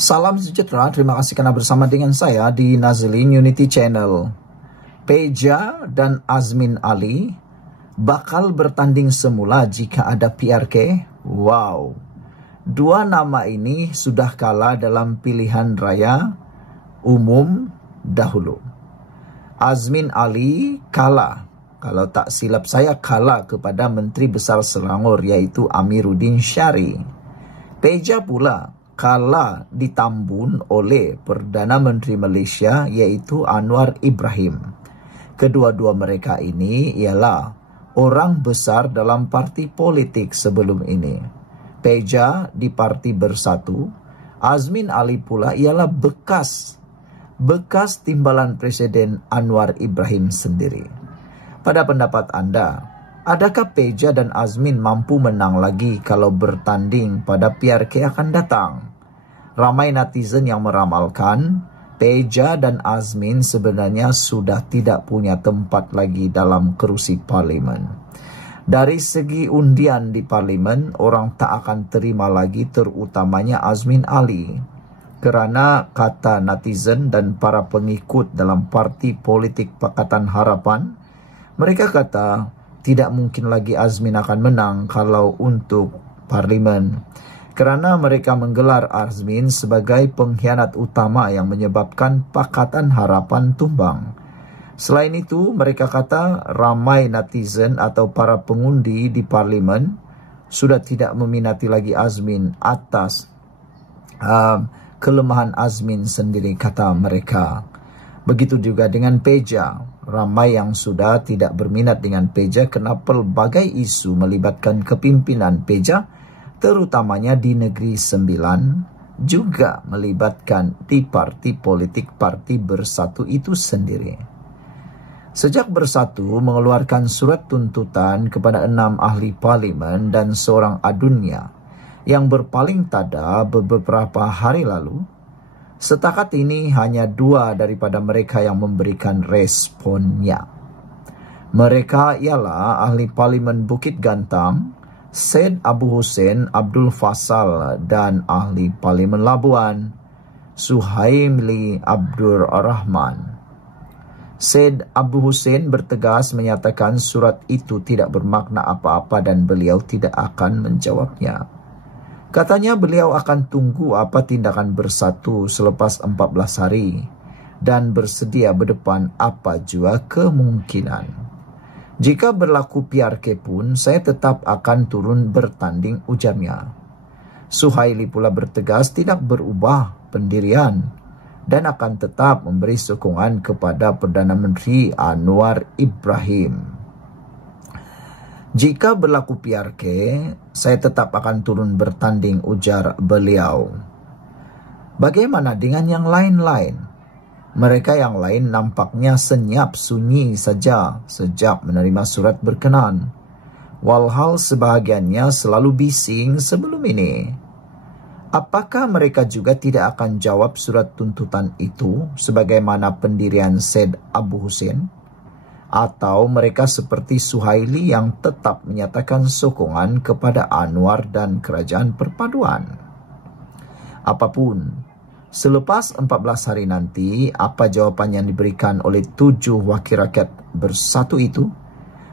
Salam sejahtera, terima kasih karena bersama dengan saya di Nazlin Unity Channel. Peja dan Azmin Ali bakal bertanding semula jika ada PRK. Wow, dua nama ini sudah kalah dalam pilihan raya umum dahulu. Azmin Ali kalah, kalau tak silap saya kalah kepada Menteri Besar Selangor yaitu Amiruddin Syari. Peja pula kalah ditambun oleh Perdana Menteri Malaysia yaitu Anwar Ibrahim. Kedua-dua mereka ini ialah orang besar dalam parti politik sebelum ini. Peja di Parti Bersatu, Azmin Ali pula ialah bekas timbalan Presiden Anwar Ibrahim sendiri. Pada pendapat anda, adakah Peja dan Azmin mampu menang lagi kalau bertanding pada PRK akan datang? Ramai netizen yang meramalkan Peja dan Azmin sebenarnya sudah tidak punya tempat lagi dalam kerusi parlimen. Dari segi undian di parlimen, orang tak akan terima lagi terutamanya Azmin Ali. Kerana kata netizen dan para pengikut dalam parti politik Pakatan Harapan, mereka kata tidak mungkin lagi Azmin akan menang kalau untuk parlimen. Kerana mereka menggelar Azmin sebagai pengkhianat utama yang menyebabkan Pakatan Harapan tumbang. Selain itu, mereka kata ramai netizen atau para pengundi di parlimen sudah tidak meminati lagi Azmin atas kelemahan Azmin sendiri, kata mereka. Begitu juga dengan Peja. Ramai yang sudah tidak berminat dengan Peja kerana pelbagai isu melibatkan kepimpinan Peja, terutamanya di Negeri Sembilan, juga melibatkan di parti politik Parti Bersatu itu sendiri. Sejak Bersatu mengeluarkan surat tuntutan kepada 6 ahli parlimen dan seorang adunya yang berpaling tada beberapa hari lalu, setakat ini hanya 2 daripada mereka yang memberikan responnya. Mereka ialah ahli parlimen Bukit Gantam, Syed Abu Hussein Abdul Fasal, dan ahli parlimen Labuan, Suhaimli Abdul Rahman. Syed Abu Hussein bertegas menyatakan surat itu tidak bermakna apa-apa dan beliau tidak akan menjawabnya. Katanya beliau akan tunggu apa tindakan Bersatu selepas 14 hari dan bersedia berdepan apa jua kemungkinan. Jika berlaku PRK pun, saya tetap akan turun bertanding, ujarnya. Suhaili pula bertegas tidak berubah pendirian dan akan tetap memberi sokongan kepada Perdana Menteri Anwar Ibrahim. Jika berlaku PRK, saya tetap akan turun bertanding, ujar beliau. Bagaimana dengan yang lain-lain? Mereka yang lain nampaknya senyap sunyi saja sejak menerima surat berkenan. Walhal sebahagiannya selalu bising sebelum ini. Apakah mereka juga tidak akan jawab surat tuntutan itu sebagaimana pendirian Syed Abu Hussein? Atau mereka seperti Suhaili yang tetap menyatakan sokongan kepada Anwar dan Kerajaan Perpaduan? Apapun, selepas 14 hari nanti, apa jawapan yang diberikan oleh 7 wakil rakyat Bersatu itu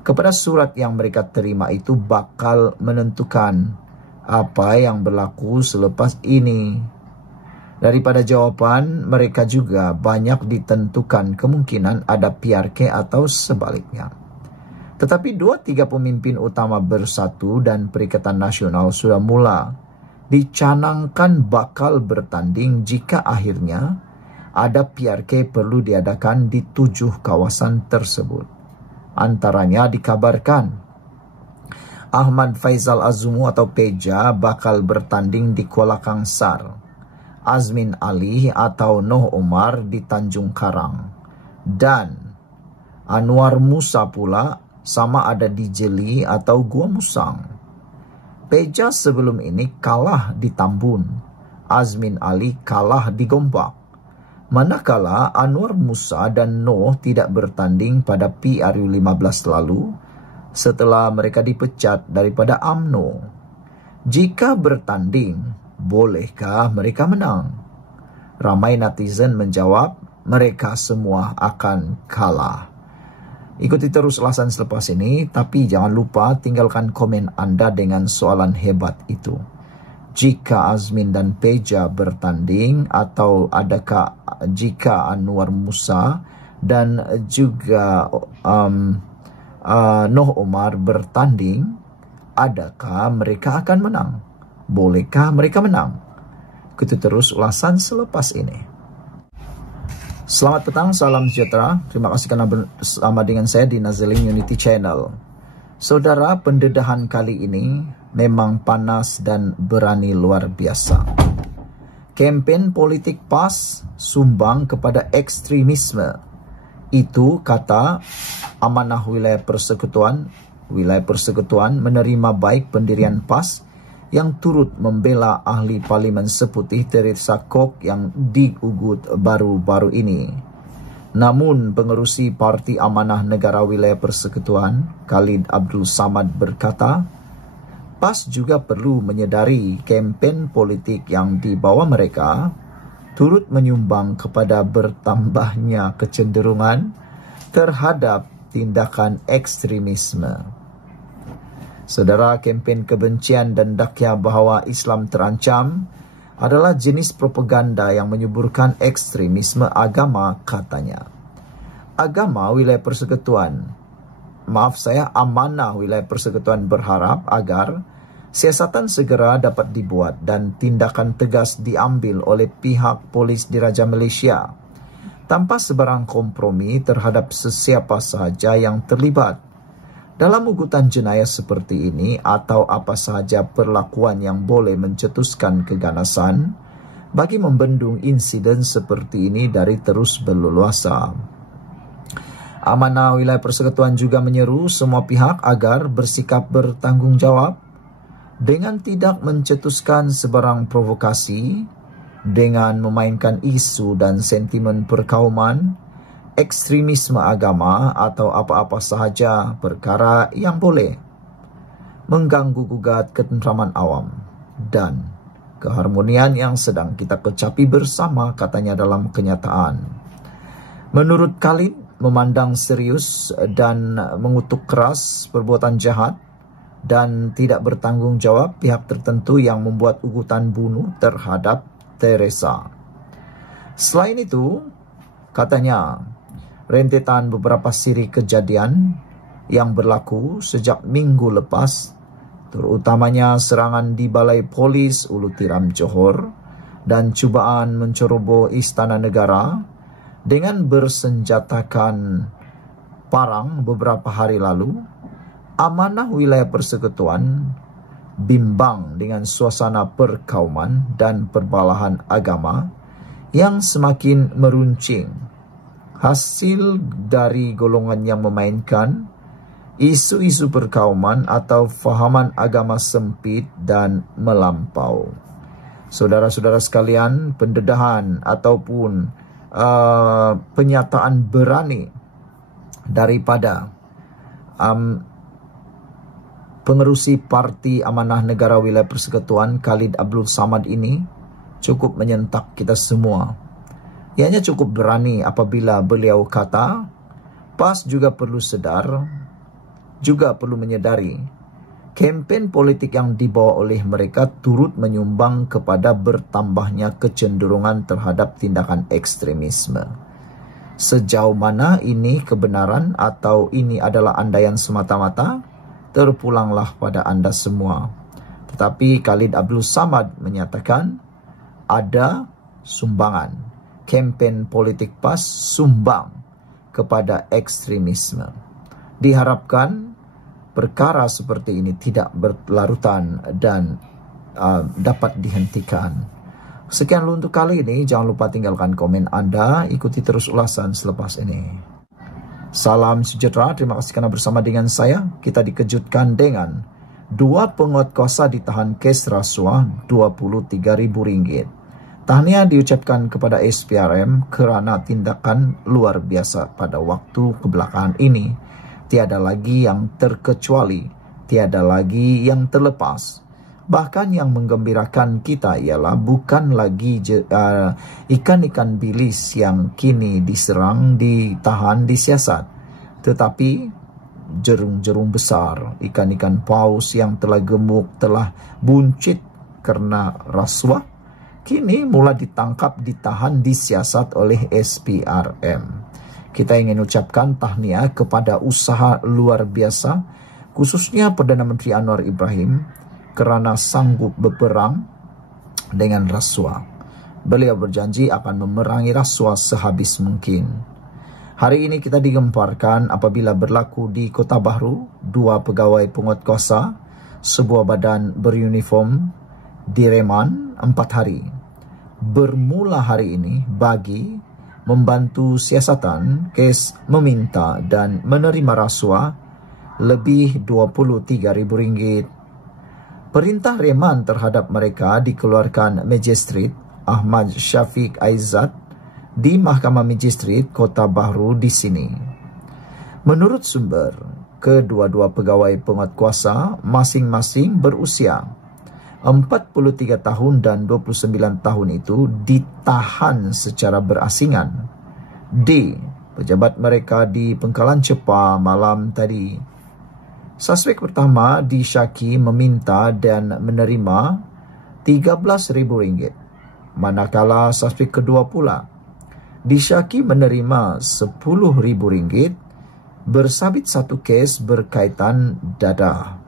kepada surat yang mereka terima itu bakal menentukan apa yang berlaku selepas ini. Daripada jawapan, mereka juga banyak ditentukan kemungkinan ada PRK atau sebaliknya. Tetapi 2-3 pemimpin utama Bersatu dan Perikatan Nasional sudah mula dicanangkan bakal bertanding jika akhirnya ada PRK perlu diadakan di 7 kawasan tersebut. Antaranya dikabarkan Ahmad Faizal Azumu atau Peja bakal bertanding di Kuala Kangsar, Azmin Ali atau Noh Omar di Tanjung Karang, dan Anwar Musa pula sama ada di Jeli atau Gua Musang. Peja sebelum ini kalah di Tambun, Azmin Ali kalah di Gombak. Manakala Anwar Musa dan Noh tidak bertanding pada PRU 15 lalu setelah mereka dipecat daripada UMNO. Jika bertanding, bolehkah mereka menang? Ramai netizen menjawab, mereka semua akan kalah. Ikuti terus ulasan selepas ini, tapi jangan lupa tinggalkan komen Anda dengan soalan hebat itu. Jika Azmin dan Peja bertanding, atau adakah jika Anwar Musa dan juga Noh Omar bertanding, adakah mereka akan menang? Bolehkah mereka menang? Ikuti terus ulasan selepas ini. Selamat petang, salam sejahtera. Terima kasih karena bersama dengan saya di Nazilin Unity Channel. Saudara, pendedahan kali ini memang panas dan berani luar biasa. Kempen politik PAS sumbang kepada ekstremisme. Itu kata Amanah Wilayah Persekutuan. Wilayah Persekutuan menerima baik pendirian PAS yang turut membela ahli Parlimen Seputih Teresa Kok yang digugut baru-baru ini. Namun, pengerusi Parti Amanah Negara Wilayah Persekutuan, Khalid Abdul Samad berkata, PAS juga perlu menyedari kempen politik yang dibawa mereka turut menyumbang kepada bertambahnya kecenderungan terhadap tindakan ekstremisme. Saudara, kempen kebencian dan dakya bahawa Islam terancam adalah jenis propaganda yang menyuburkan ekstremisme agama, katanya. Amanah Wilayah Persekutuan berharap agar siasatan segera dapat dibuat dan tindakan tegas diambil oleh pihak polis Diraja Malaysia tanpa sebarang kompromi terhadap sesiapa sahaja yang terlibat dalam ugutan jenayah seperti ini atau apa sahaja perlakuan yang boleh mencetuskan keganasan bagi membendung insiden seperti ini dari terus berleluasa. Amanah Wilayah Persekutuan juga menyeru semua pihak agar bersikap bertanggungjawab dengan tidak mencetuskan sebarang provokasi dengan memainkan isu dan sentimen perkauman, ekstremisme agama atau apa-apa sahaja perkara yang boleh mengganggu-gugat ketentraman awam dan keharmonian yang sedang kita kecapi bersama, katanya dalam kenyataan. Menurut Khalid, memandang serius dan mengutuk keras perbuatan jahat dan tidak bertanggung jawab pihak tertentu yang membuat ugutan bunuh terhadap Teresa. Selain itu, katanya, rentetan beberapa siri kejadian yang berlaku sejak minggu lepas, terutamanya serangan di Balai Polis Ulu Tiram Johor dan cubaan menceroboh Istana Negara dengan bersenjatakan parang beberapa hari lalu, Amanah Wilayah Persekutuan bimbang dengan suasana perkauman dan perbalahan agama yang semakin meruncing hasil dari golongan yang memainkan isu-isu perkauman atau fahaman agama sempit dan melampau. Saudara-saudara sekalian, pendedahan ataupun penyataan berani daripada pengerusi Parti Amanah Negara Wilayah Persekutuan Khalid Abdul Samad ini cukup menyentak kita semua. Ianya cukup berani apabila beliau kata, PAS juga perlu sedar, juga perlu menyedari, kempen politik yang dibawa oleh mereka turut menyumbang kepada bertambahnya kecenderungan terhadap tindakan ekstremisme. Sejauh mana ini kebenaran atau ini adalah andaian semata-mata, terpulanglah pada Anda semua. Tetapi Khalid Abdul Samad menyatakan, ada sumbangan. Kempen politik PAS sumbang kepada ekstremisme. Diharapkan perkara seperti ini tidak berlarutan dan dapat dihentikan. Sekian dulu untuk kali ini. Jangan lupa tinggalkan komen Anda. Ikuti terus ulasan selepas ini. Salam sejahtera. Terima kasih karena bersama dengan saya. Kita dikejutkan dengan 2 penguatkuasa ditahan kes rasuah Rp23.000. Tahniah diucapkan kepada SPRM kerana tindakan luar biasa pada waktu kebelakangan ini. Tiada lagi yang terkecuali, tiada lagi yang terlepas. Bahkan yang menggembirakan kita ialah bukan lagi ikan-ikan bilis yang kini diserang, ditahan, disiasat, tetapi jerung-jerung besar, ikan-ikan paus yang telah gemuk, telah buncit karena rasuah, kini mulai ditangkap, ditahan, disiasat oleh SPRM. Kita ingin ucapkan tahniah kepada usaha luar biasa, khususnya Perdana Menteri Anwar Ibrahim, kerana sanggup berperang dengan rasuah. Beliau berjanji akan memerangi rasuah sehabis mungkin. Hari ini kita digemparkan apabila berlaku di Kota Bahru, 2 pegawai penguatkuasa sebuah badan beruniform direman 4 hari. Bermula hari ini bagi membantu siasatan kes meminta dan menerima rasuah lebih RM23,000. Perintah reman terhadap mereka dikeluarkan Magistrate Ahmad Syafiq Aizat di Mahkamah Magistrate Kota Bahru di sini. Menurut sumber, kedua-dua pegawai penguatkuasa masing-masing berusia 43 tahun dan 29 tahun itu ditahan secara berasingan di pejabat mereka di Pengkalan Cepa malam tadi. Suspek pertama disyaki meminta dan menerima RM13,000, manakala suspek kedua pula disyaki menerima RM10,000 bersabit satu kes berkaitan dadah.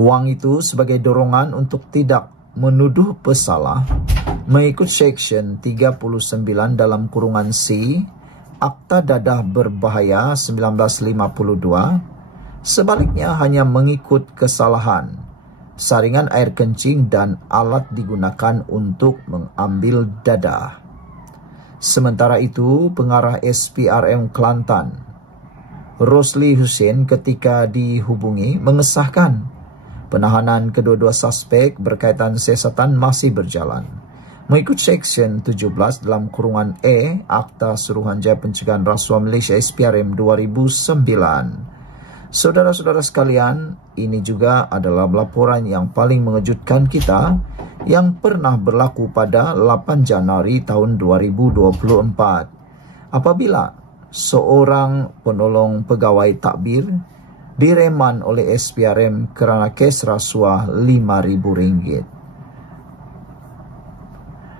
Wang itu sebagai dorongan untuk tidak menuduh pesalah mengikut Seksyen 39 dalam kurungan C Akta Dadah Berbahaya 1952. Sebaliknya hanya mengikut kesalahan, saringan air kencing dan alat digunakan untuk mengambil dadah. Sementara itu, pengarah SPRM Kelantan, Rosli Hussein, ketika dihubungi mengesahkan penahanan kedua-dua suspek berkaitan siasatan masih berjalan. Mengikut Seksyen 17 dalam kurungan E Akta Suruhanjaya Pencegahan Rasuah Malaysia SPRM 2009. Saudara-saudara sekalian, ini juga adalah laporan yang paling mengejutkan kita yang pernah berlaku pada 8 Januari tahun 2024. Apabila seorang penolong pegawai takbir direman oleh SPRM kerana kes rasuah RM5,000.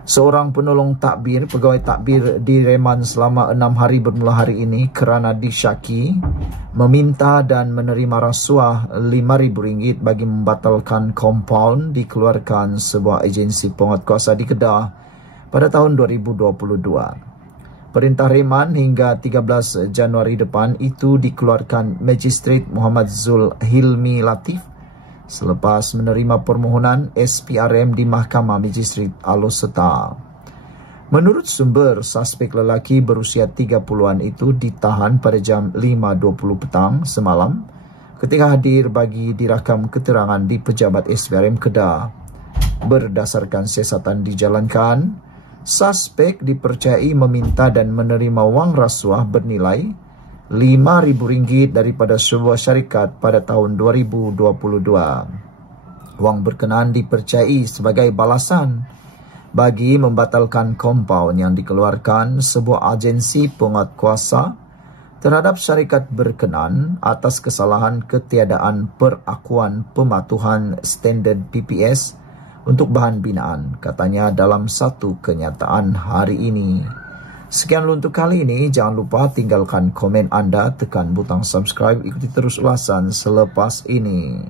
Seorang penolong takbir, pegawai takbir direman selama 6 hari bermula hari ini kerana disyaki meminta dan menerima rasuah RM5,000 bagi membatalkan kompaun dikeluarkan sebuah agensi penguatkuasa di Kedah pada tahun 2022. Perintah reman hingga 13 Januari depan itu dikeluarkan Magistrate Muhammad Zul Hilmi Latif selepas menerima permohonan SPRM di Mahkamah Magistrate Alor-Setar. Menurut sumber, suspek lelaki berusia 30-an itu ditahan pada jam 5.20 petang semalam ketika hadir bagi dirakam keterangan di pejabat SPRM Kedah. Berdasarkan siasatan dijalankan, suspek dipercayai meminta dan menerima wang rasuah bernilai RM5,000 daripada sebuah syarikat pada tahun 2022. Wang berkenaan dipercayai sebagai balasan bagi membatalkan kompaun yang dikeluarkan sebuah agensi penguatkuasa terhadap syarikat berkenaan atas kesalahan ketiadaan perakuan pematuhan standard PPS untuk bahan binaan, katanya dalam satu kenyataan hari ini. Sekian untuk kali ini. Jangan lupa tinggalkan komen anda, tekan butang subscribe, ikuti terus ulasan selepas ini.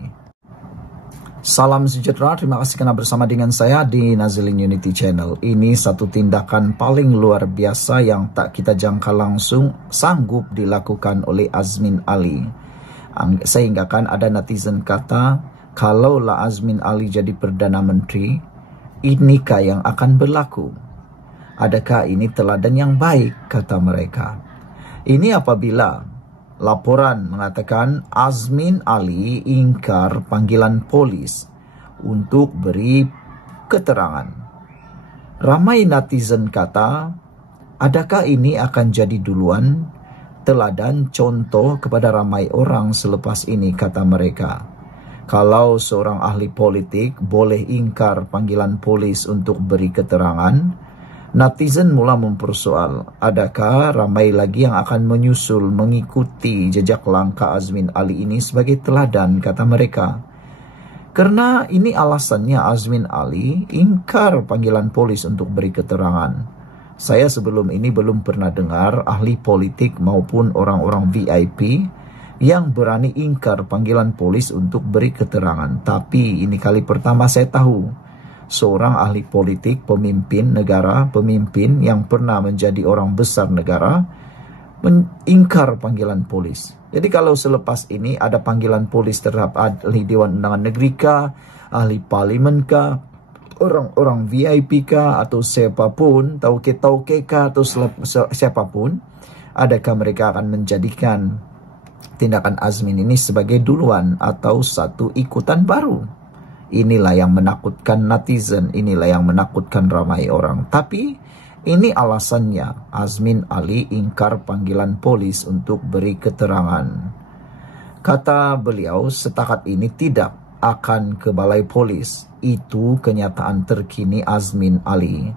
Salam sejahtera, terima kasih kerana bersama dengan saya di Nazilin Unity Channel. Ini satu tindakan paling luar biasa yang tak kita jangka langsung sanggup dilakukan oleh Azmin Ali. Sehingga kan ada netizen kata, kalaulah Azmin Ali jadi Perdana Menteri, inikah yang akan berlaku? Adakah ini teladan yang baik, kata mereka. Ini apabila laporan mengatakan Azmin Ali ingkar panggilan polis untuk beri keterangan. Ramai netizen kata, adakah ini akan jadi duluan, teladan, contoh kepada ramai orang selepas ini, kata mereka. Kalau seorang ahli politik boleh ingkar panggilan polis untuk beri keterangan, netizen mula mempersoal, adakah ramai lagi yang akan menyusul mengikuti jejak langkah Azmin Ali ini sebagai teladan, kata mereka. Karena ini alasannya Azmin Ali ingkar panggilan polis untuk beri keterangan. Saya sebelum ini belum pernah dengar ahli politik maupun orang-orang VIP yang berani ingkar panggilan polis untuk beri keterangan. Tapi ini kali pertama saya tahu seorang ahli politik, pemimpin negara, pemimpin yang pernah menjadi orang besar negara, mengingkar panggilan polis. Jadi kalau selepas ini ada panggilan polis terhadap ahli Dewan Undangan Negeri kah, ahli parlimen kah, orang-orang VIP kah, atau siapapun, tauke-tauke kah, atau siapapun, adakah mereka akan menjadikan tindakan Azmin ini sebagai duluan atau satu ikutan baru? Inilah yang menakutkan netizen, inilah yang menakutkan ramai orang. Tapi ini alasannya, Azmin Ali ingkar panggilan polis untuk beri keterangan. Kata beliau, setakat ini tidak akan ke balai polis. Itu kenyataan terkini Azmin Ali.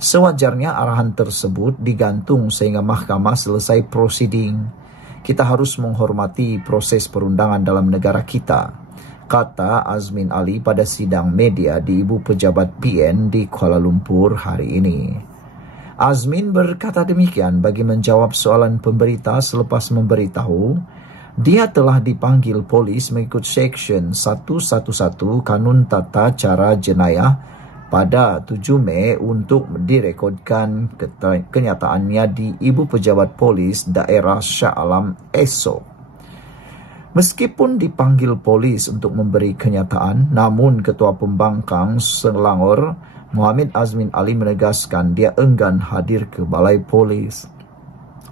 Sewajarnya arahan tersebut digantung sehingga mahkamah selesai prosiding. Kita harus menghormati proses perundangan dalam negara kita, kata Azmin Ali pada sidang media di Ibu Pejabat PN di Kuala Lumpur hari ini. Azmin berkata demikian bagi menjawab soalan pemberita selepas memberitahu dia telah dipanggil polis mengikut Seksyen 111 Kanun Tata Cara Jenayah pada 7 Mei untuk direkodkan kenyataannya di Ibu Pejabat Polis Daerah Shah Alam esok. Meskipun dipanggil polis untuk memberi kenyataan, namun Ketua Pembangkang Selangor Muhammad Azmin Ali menegaskan dia enggan hadir ke balai polis.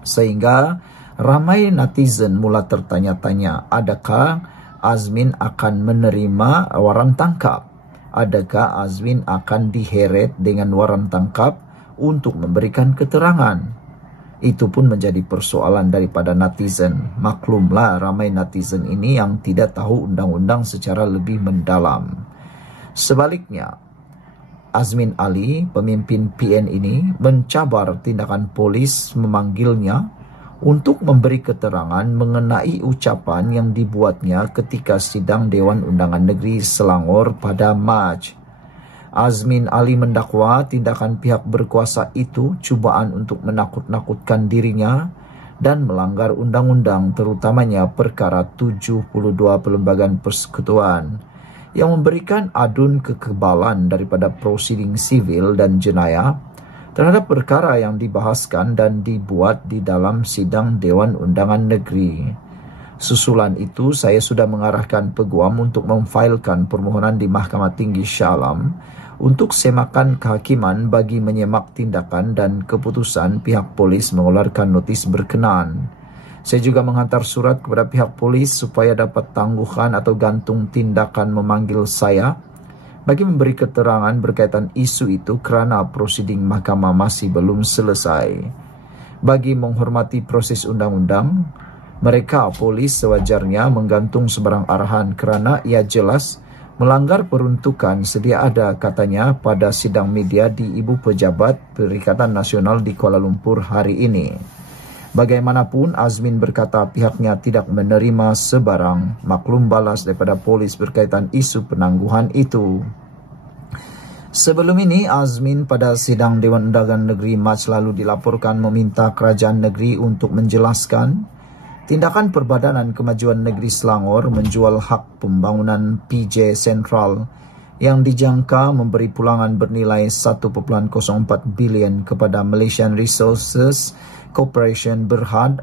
Sehingga ramai netizen mula tertanya-tanya, adakah Azmin akan menerima waran tangkap? Adakah Azmin akan diheret dengan waran tangkap untuk memberikan keterangan? Itu pun menjadi persoalan daripada netizen. Maklumlah ramai netizen ini yang tidak tahu undang-undang secara lebih mendalam. Sebaliknya, Azmin Ali, pemimpin PN ini, mencabar tindakan polis memanggilnya untuk memberi keterangan mengenai ucapan yang dibuatnya ketika sidang Dewan Undangan Negeri Selangor pada Mac. Azmin Ali mendakwa tindakan pihak berkuasa itu cubaan untuk menakut-nakutkan dirinya dan melanggar undang-undang, terutamanya perkara 72 Perlembagaan Persekutuan yang memberikan adun kekebalan daripada prosiding sivil dan jenayah terhadap perkara yang dibahaskan dan dibuat di dalam sidang Dewan Undangan Negeri. Susulan itu, saya sudah mengarahkan peguam untuk memfailkan permohonan di Mahkamah Tinggi Shah Alam untuk semakan kehakiman bagi menyemak tindakan dan keputusan pihak polis mengeluarkan notis berkenaan. Saya juga menghantar surat kepada pihak polis supaya dapat tangguhan atau gantung tindakan memanggil saya bagi memberi keterangan berkaitan isu itu kerana prosiding mahkamah masih belum selesai. Bagi menghormati proses undang-undang, mereka polis sewajarnya menggantung sebarang arahan kerana ia jelas melanggar peruntukan sedia ada, katanya pada sidang media di Ibu Pejabat Perikatan Nasional di Kuala Lumpur hari ini. Bagaimanapun, Azmin berkata pihaknya tidak menerima sebarang maklum balas daripada polis berkaitan isu penangguhan itu. Sebelum ini, Azmin pada sidang Dewan Undangan Negeri Mac lalu dilaporkan meminta kerajaan negeri untuk menjelaskan tindakan Perbadanan Kemajuan Negeri Selangor menjual hak pembangunan PJ Sentral yang dijangka memberi pulangan bernilai 1.04 bilion kepada Malaysian Resources Corporation Berhad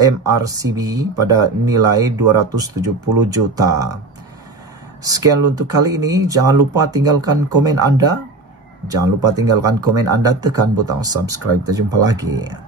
MRCB pada nilai 270 juta. Sekian untuk kali ini. Jangan lupa tinggalkan komen anda. Tekan butang subscribe. Kita jumpa lagi.